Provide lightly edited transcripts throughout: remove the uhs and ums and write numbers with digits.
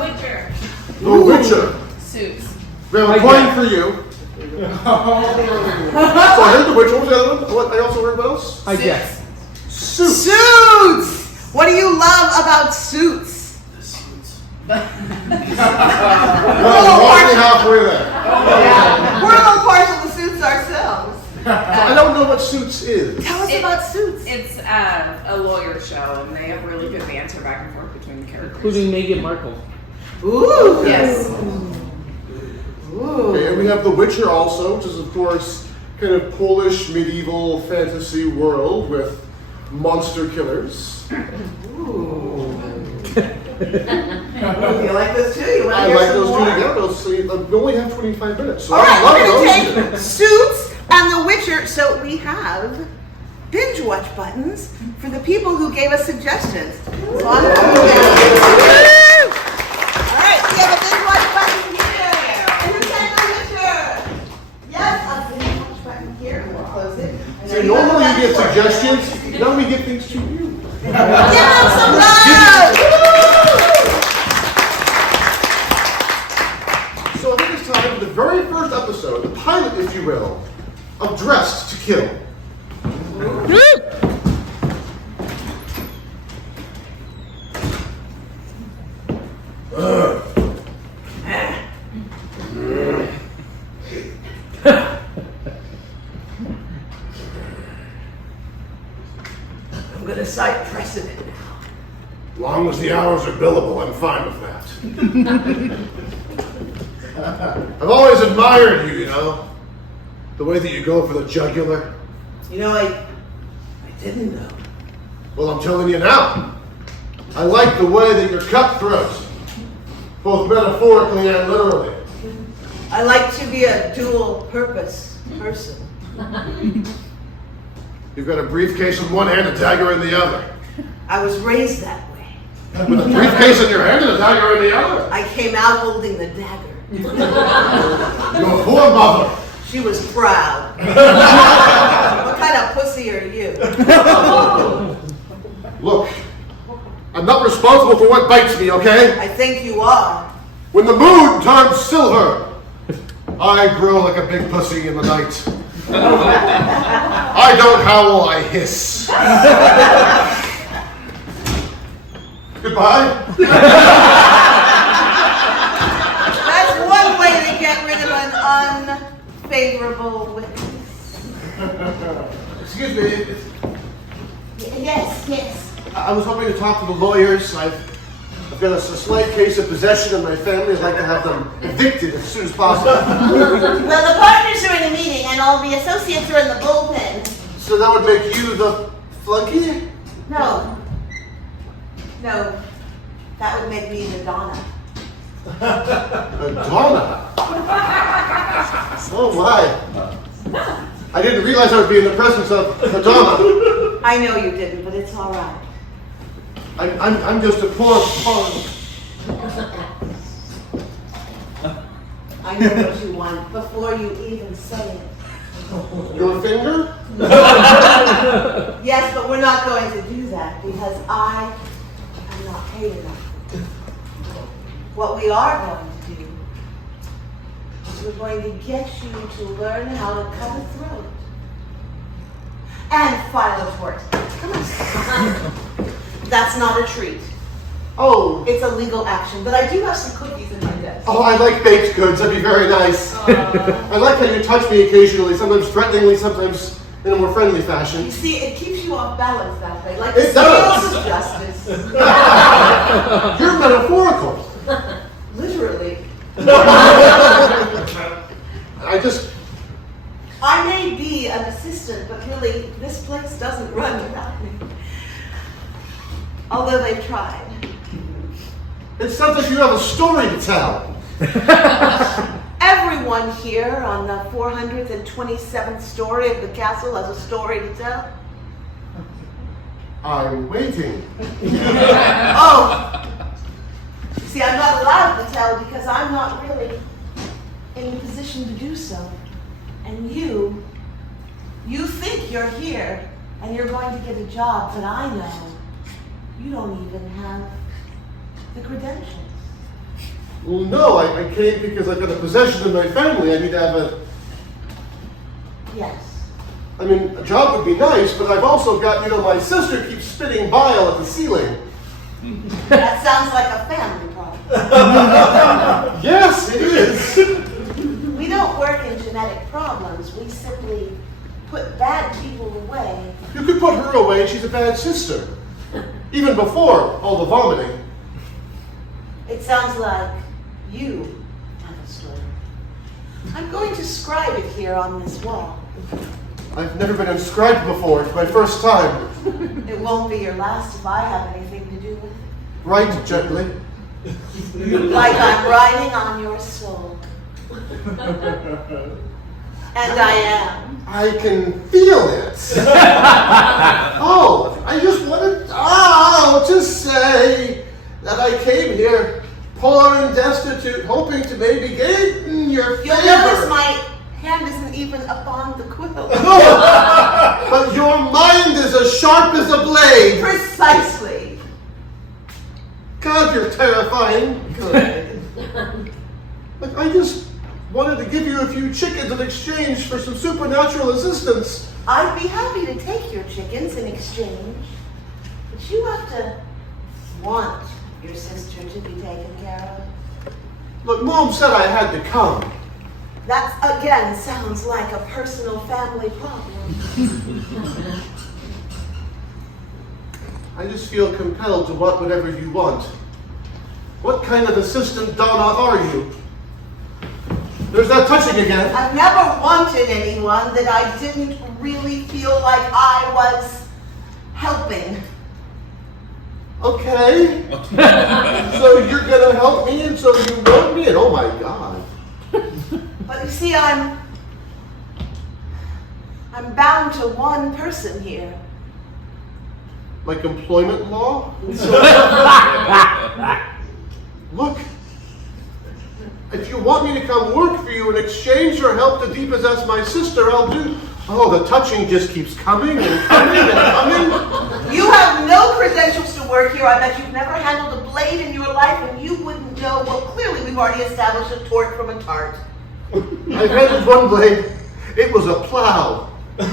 Witcher. The Witcher. Suits. We have a point for you. So I heard The Witcher. What was the other one? What, I also heard what else? I guess. Suits. Suits! What do you love about Suits? The suits. Well, walking halfway there. Yeah. We're a little partial to Suits ourselves. I don't know what Suits is. Tell us about Suits. It's a lawyer show, and they have really good banter back and forth between the characters. Including Meghan Markle. Ooh. Yes. Ooh. Okay, and we have The Witcher also, which is of course kind of Polish medieval fantasy world with monster killers. Ooh. You like those too? You want to I hear like some those more? two together. We only have 25 minutes, so All right, I love we're those going to two. take Suits and The Witcher. So we have Bingewatch buttons for the people who gave us suggestions. So I'm going to All right, we have a Bingewatch button here. And who's got The Witcher? Yes, a Bingewatch button here. And we'll close it. And See, then normally have you get that suggestions, now we get things to you. Give them some love! So I think it's time for the very first episode, the pilot, if you will, of Dressed to Kill. I'm going to cite precedent now. As long as the hours are billable, I'm fine with that. I've always admired you, you know? The way that you go for the jugular. You know, I didn't know. Well, I'm telling you now. I like the way that you're cutthroat, both metaphorically and literally. I like to be a dual-purpose person. You've got a briefcase in one hand, a dagger in the other. I was raised that way. With a briefcase in your hand and a dagger in the other. I came out holding the dagger. Your poor mother. She was proud. What kind of pussy are you? Look, I'm not responsible for what bites me, okay? I think you are. When the moon turns silver, I grow like a big pussy in the night. I don't howl, I hiss. Goodbye. That's one way to get rid of an unfavorable witness. Excuse me. Yes. I was hoping to talk to the lawyers. I've got a slight case of possession in my family. I'd like to have them evicted as soon as possible. Well, the partners are in a meeting and all the associates are in the bullpen. So that would make you the flunky? No, that would make me the Donna. Donna. Oh my. I didn't realize I would be in the presence of Madonna. I know you didn't, but it's all right. I'm just a poor pawn. I know what you want before you even say it. Your finger? Yes, but we're not going to do that because I am not paid enough. What we are going to do is we're going to get you to learn how to cut a throat and file a tort. Come on. That's not a treat. Oh. It's a legal action, but I do have some cookies in my desk. Oh, I like baked goods. That'd be very nice. I like how you touch me occasionally, sometimes threateningly, sometimes in a more friendly fashion. You see, it keeps you off balance that way, like It the does. scales of justice. You're metaphorical. Literally. I may be an assistant, but really, this place doesn't run without me. Although they've tried. It sounds like you have a story to tell. Everyone here on the 427th story of the castle has a story to tell. I'm waiting. Oh! See, I'm not allowed to tell because I'm not really in a position to do so. And you think you're here and you're going to get a job, but I know you don't even have the credentials. Well, no, I came because I've got a possession in my family. I need to have Yes. a job would be nice, but I've also got, my sister keeps spitting bile at the ceiling. That sounds like a family problem. Yes, it is. We don't work in genetic problems. We simply put bad people away. You could put her away, she's a bad sister. Even before all the vomiting. It sounds like you have a story. I'm going to scribe it here on this wall. I've never been inscribed before, it's my first time. It won't be your last if I have anything to do with it. Write gently. Like I'm riding on your soul. And I am. I can feel it. Oh, I just wanted to say that I came here poor and destitute, hoping to maybe gain your favor. You'll notice my hand isn't even upon the quill. But your mind is as sharp as a blade. Precisely. God, you're terrifying. Good. Look, I just wanted to give you a few chickens in exchange for some supernatural assistance. I'd be happy to take your chickens in exchange, but you have to want your sister to be taken care of. Look, Mom said I had to come. That, again, sounds like a personal family problem. I just feel compelled to want whatever you want. What kind of assistant Donna are you? There's that touching again. I've never wanted anyone that I didn't really feel like I was helping. Okay. So you're gonna help me, and so you want me, and oh my God. But you see, I'm bound to one person here. Like employment law? Look, if you want me to come work for you in exchange for help to depossess my sister, I'll do. Oh, the touching just keeps coming and coming and coming. You have no credentials to work here. I bet you've never handled a blade in your life, and you wouldn't know. Well, clearly we've already established a tort from a tart. I've handled one blade. It was a plow. I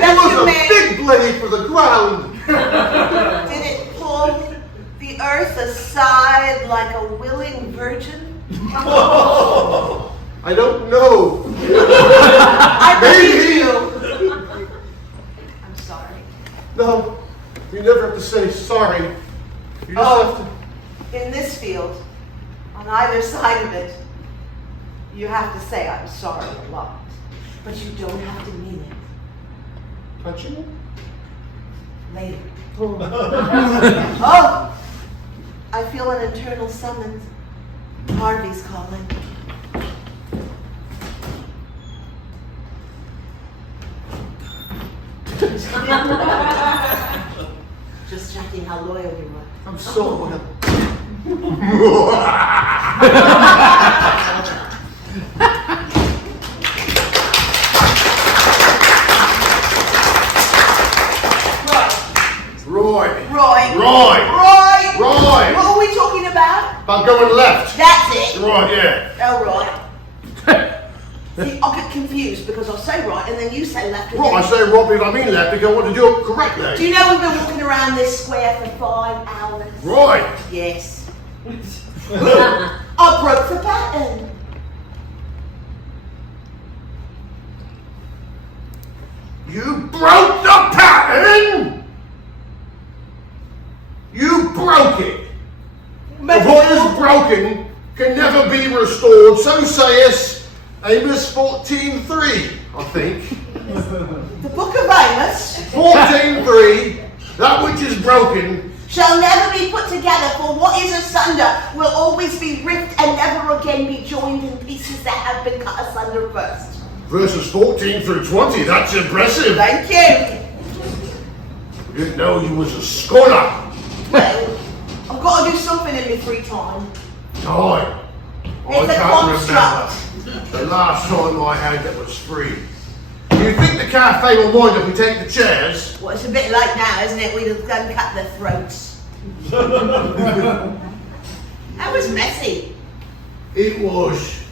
bet It was you a may. big blade for the ground. Did it pull the earth aside like a willing virgin? I don't know. I believe Maybe. you. I'm sorry. No, you never have to say sorry. You just have to. In this field, on either side of it, you have to say I'm sorry a lot. But you don't have to mean it. Touching it? Later. Oh! I feel an internal summons. Harvey's calling. Just checking how loyal you were. I'm so loyal. Roy. What were we talking about? About going left. That's it. Right, yeah. Oh, right. See, I'll get confused because I'll say right and then you say left. And Right, I then... say right because I mean left because I want to do it correctly. Do you know we've been walking around this square for 5 hours? Right. Yes. I broke the pattern. You broke the pattern? You broke it. And what is broken can never be restored, so saith Amos 14:3, I think. The Book of Amos 14:3, that which is broken shall never be put together, for what is asunder will always be ripped and never again be joined in pieces that have been cut asunder first. verses 14 through 20, that's impressive. Thank you. Didn't know you was a scholar. Well, I've got to do something in my free time. I It's a can't construct. remember the last time I had that was free. Do you think the cafe will mind if we take the chairs? Well, it's a bit late now, isn't it? We'd have done cut their throats. How was was messy. It was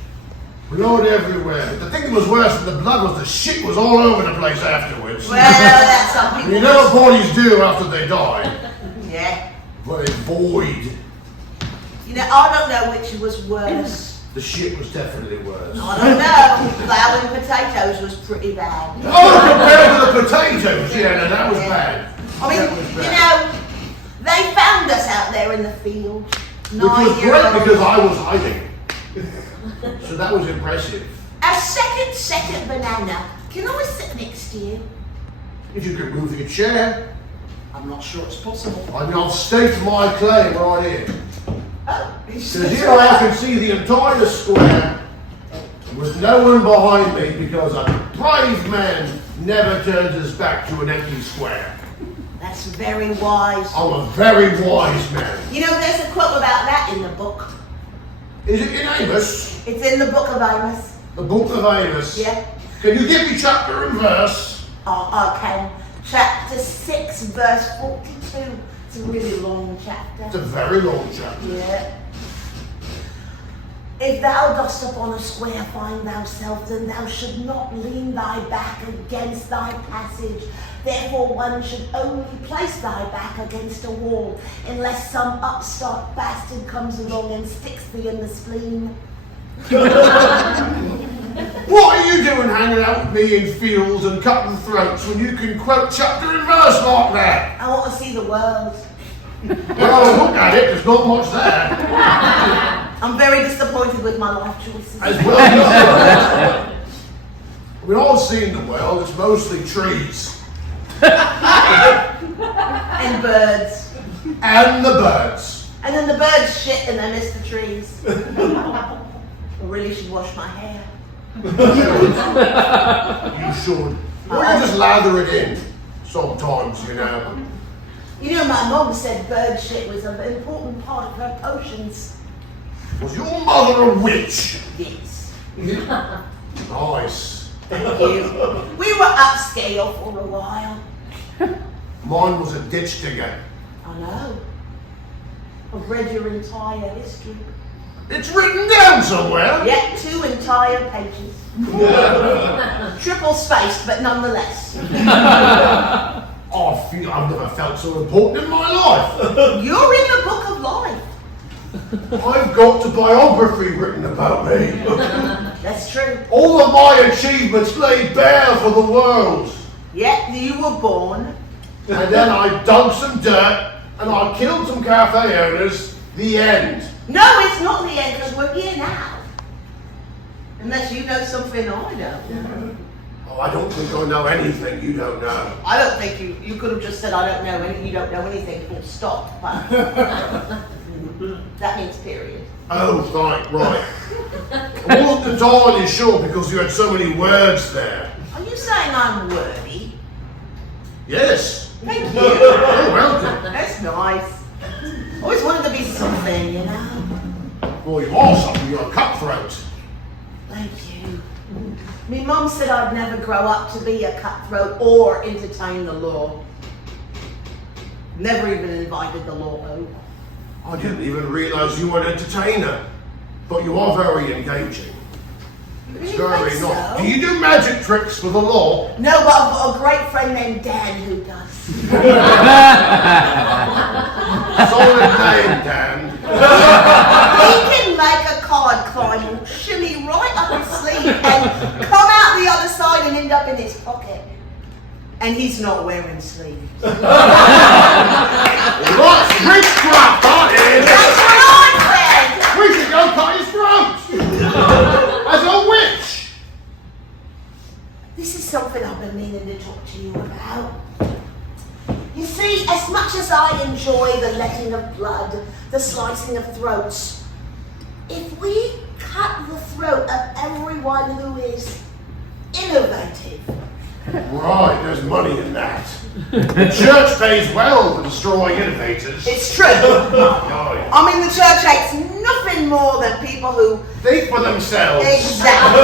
blood everywhere. But the thing that was worse than the blood was the shit was all over the place afterwards. Well, that's some people. You know what bodies do after they die? Yeah. Well, they void. You know, I don't know which was worse. The shit was definitely worse. I don't know. Flour and potatoes was pretty bad. Oh, compared to the potatoes, yeah, no, that was bad. I mean, That was you bad. know, they found us out there in the field. Which was great because I was hiding. So that was impressive. A second banana. Can I sit next to you? If you could move your chair, I'm not sure it's possible. I mean, I'll stake my claim right here. Oh, Because here I can see the entire square with no one behind me because a brave man never turns his back to an empty square. that's very wise. I'm a very wise man. You know, there's a quote about that in the book. Is it in Amos? It's in the book of Amos. The book of Amos? Yeah. Can you give me chapter and verse? Oh, I can. Chapter 6, verse 42. It's a really long It's chapter. a very long chapter. Yeah. If thou dost upon a square find thyself, then thou should not lean thy back against thy passage. Therefore one should only place thy back against a wall, unless some upstart bastard comes along and sticks thee in the spleen. What are you doing hanging out with me in fields and cutting throats when you can quote chapter and verse like that? I want to see the world. Well, look at it, there's not much there. I'm very disappointed with my life choices. As well as we've all seen the world, it's mostly trees. And birds. And the birds. And then the birds shit and they miss the trees. I really should wash my hair. You should. Or you just lather it in sometimes, you know. You know, my mom said bird shit was an important part of her potions. Was your mother a witch? Yes. Nice. Thank you. We were upscale for a while. Mine was a ditch digger. I know. I've read your entire history. It's written down somewhere. Yet 2 entire pages. Triple spaced, but nonetheless. I feel I've never felt so important in my life. You're in the book of life. I've got a biography written about me. That's true. All of my achievements laid bare for the world. Yet you were born. And then I dug some dirt and I killed some cafe owners. The end. No, it's not the end, because we're here now. Unless you know something I don't know. Oh, I don't think I know anything you don't know. I don't think you could have just said I don't know any, you don't know anything, full stop. But that means period. Oh, right. I wasn't entirely sure because you had so many words there. Are you saying I'm worthy? Yes. Thank you. You're welcome. That's nice. Always wanted to be something, you know. Well, you are something. You're a cutthroat. Thank you. My mum said I'd never grow up to be a cutthroat or entertain the law. Never even invited the law over. I didn't even realise you were an entertainer. But you are very engaging. It's You very think nice. so? Do you do magic tricks for the law? No, but I've got a great friend named Dan who does. Solid name, Dan. He can make a card climb, shimmy right up his sleeve and come out the other side and end up in his pocket. And he's not wearing sleeves. What's witchcraft, aren't it? That's what I said! We should go cut his throat! As a witch! This is something I've been meaning to talk to you about. You see, as much as I enjoy the letting of blood, the slicing of throats, if we cut the throat of everyone who is innovative, Right, there's money in that. The church pays well for destroying innovators. it's true. Oh, I mean, the church hates nothing more than people who think for themselves. exactly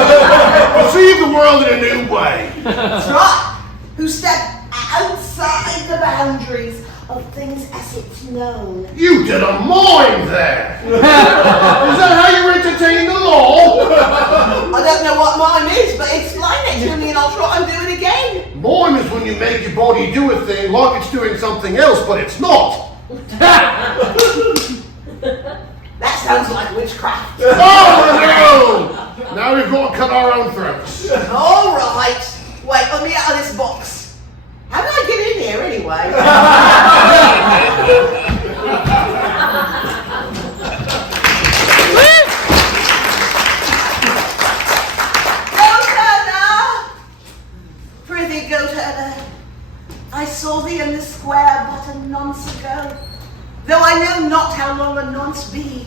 Perceive the world in a new way. that's right, who step outside the boundaries of things as it's known. You did a mime there! Is that how you entertain the law? I don't know what mime is, but explain it to me and I'll try and do it again. Mime is when you make your body do a thing like it's doing something else, but it's not. That sounds like witchcraft. Oh no! Now we've got to cut our own throats. All right. Wait, let me out of this box. How did I get in here anyway? Goat herder! Prithee, goat herder, I saw thee in the square but a nonce ago, though I know not how long a nonce be.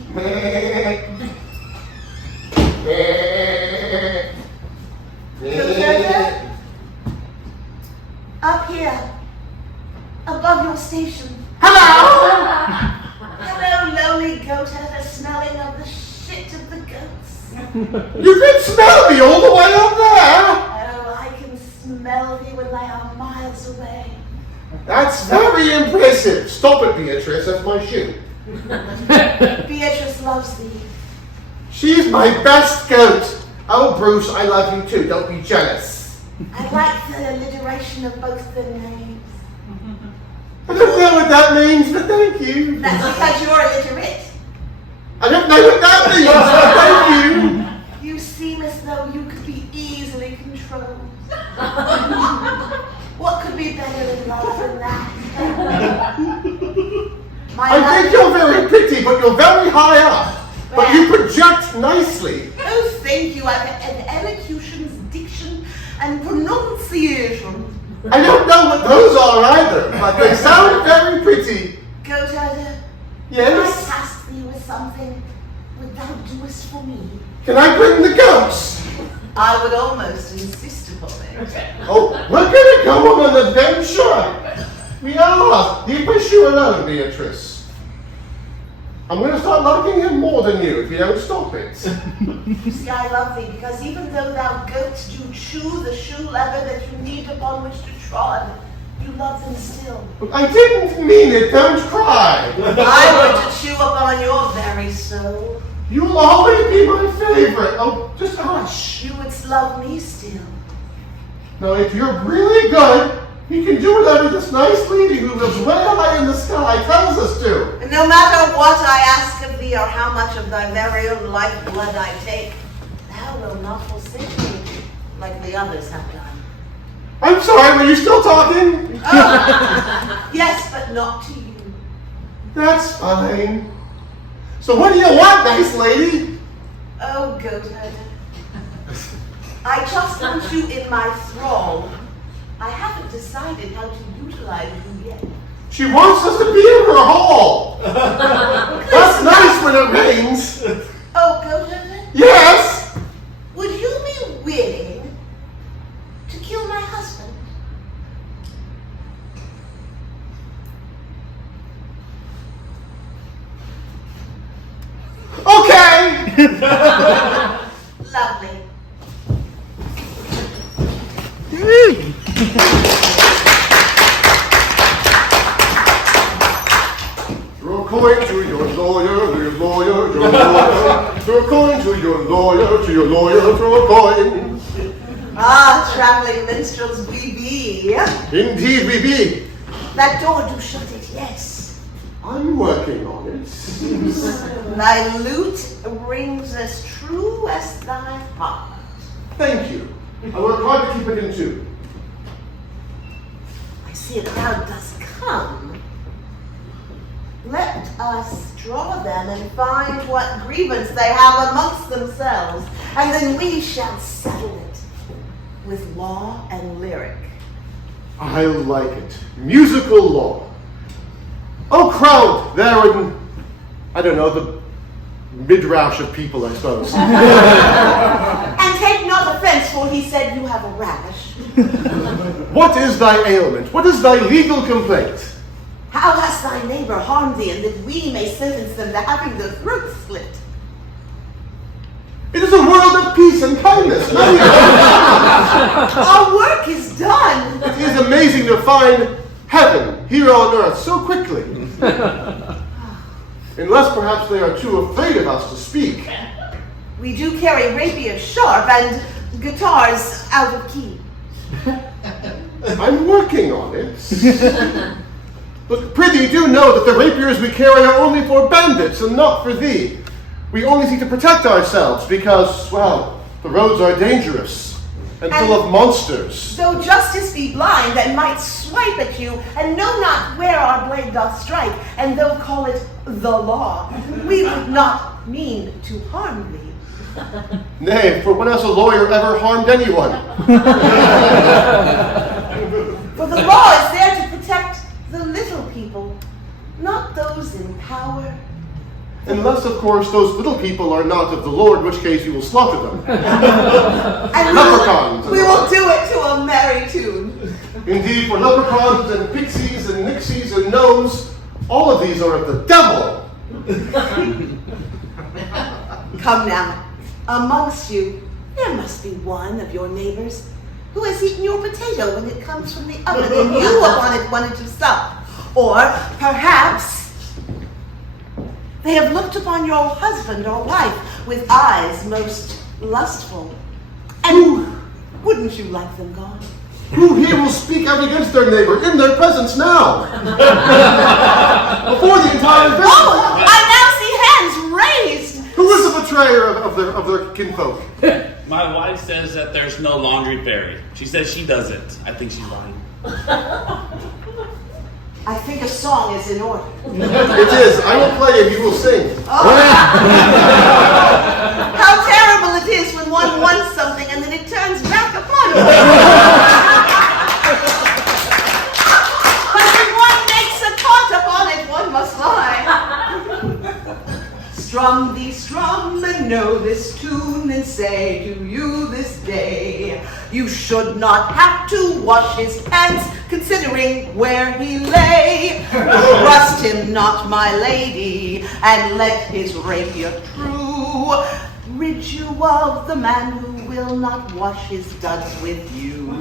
Goat herder? Up here, above your station. Hello, lowly goat herder, smelling of the shit of the goats. You can smell me all the way up there. Oh, I can smell thee when they are miles away. That's very impressive. Stop it, Beatrice. That's my shoe. Beatrice loves thee. She's my best goat. Oh, Bruce, I love you too. Don't be jealous. I like the alliteration of both the names. I don't know what that means, but thank you. That's because you're illiterate. I don't know what that means, but thank you. You seem as though you could be easily controlled. What could be better in love than that? I think you're very pretty, but you're very high up. But you project nicely. Oh, thank you. I've an elocution's diction and pronunciation. I don't know what those are either, but they sound very pretty. Goat herder, Yes? I task thee with something would thou doest for me? Can I bring the goats? I would almost insist upon it. Oh, we're gonna go on an adventure. We are. You push you alone, Beatrice. I'm gonna start liking him more than you if you don't stop it. You see, I love thee because even though thou goats do chew the shoe leather that you need upon which to trod, you love them still. I didn't mean it. Don't cry. I want to chew upon your very soul. You'll always be my favorite. Oh, just hush. You would love me still. Now, if you're really good, you can do whatever this nice lady who lives way high in the sky tells us to. And no matter what I ask of thee or how much of thy very own lifeblood I take, thou wilt not forsake me like the others have done. I'm sorry, were you still talking? Oh, yes, but not to you. That's fine. So what do you want, nice lady? Oh, goat herder, I just want you in my thrall. I haven't decided how to utilize you yet. She wants us to be in her hall. That's nice when it rains. Oh, goat herder, Yes. would you be willing to kill my husband? Okay. Lovely. Throw a coin to your lawyer, your lawyer, your lawyer. Throw a coin to your lawyer, throw a coin. Ah, traveling minstrels we be. Indeed we be. That door do shut it, yes. I'm working on it. Thy lute rings as true as thy heart. Thank you. I work hard to keep it in tune. I see a crowd does come. Let us draw them and find what grievance they have amongst themselves, and then we shall settle it with law and lyric. I like it. Musical law. Oh, crowd there in, I don't know, the midrash of people, I suppose. And take not offense, for he said you have a rash. What is thy ailment? What is thy legal complaint? How has thy neighbor harmed thee, and that we may sentence them to having their throats slit? It is a world of peace and kindness. Our work is done. It is amazing to find heaven here on earth so quickly. Unless perhaps they are too afraid of us to speak. We do carry rapiers sharp and guitars out of key. I'm working on it. Look, prithee, do know that the rapiers we carry are only for bandits and not for thee. We only seek to protect ourselves because, well, the roads are dangerous and full of monsters. Though justice be blind and might swipe at you and know not where our blade doth strike, and though call it the law, we would not mean to harm thee. Nay, for when has a lawyer ever harmed anyone? For the law is there to protect the little people, not those in power. Unless, of course, those little people are not of the Lord, in which case you will slaughter them. And Leprechauns. we will do it to a merry tune. Indeed, for leprechauns and pixies and nixies and gnomes, all of these are of the devil. Come now, amongst you, there must be one of your neighbors who has eaten your potato when it comes from the oven and you upon it wanted to sup. Or perhaps they have looked upon your husband or wife with eyes most lustful. And wouldn't you like them gone? Who here will speak out against their neighbor in their presence now? Before the entire village. Oh, I now see hands raised. Who is the betrayer of their kinfolk? My wife says that there's no laundry fairy. She says she does it. I think she's lying. I think a song is in order. It is. I will play and you will sing. How terrible it is when one wants something and then it turns back upon you. But when one makes a taunt upon it, one must lie. Strum thee strum and know this tune and say to you this day, you should not have to wash his pants considering where he lay. Trust him not, my lady, and let his rapier true rid you of the man who will not wash his duds with you.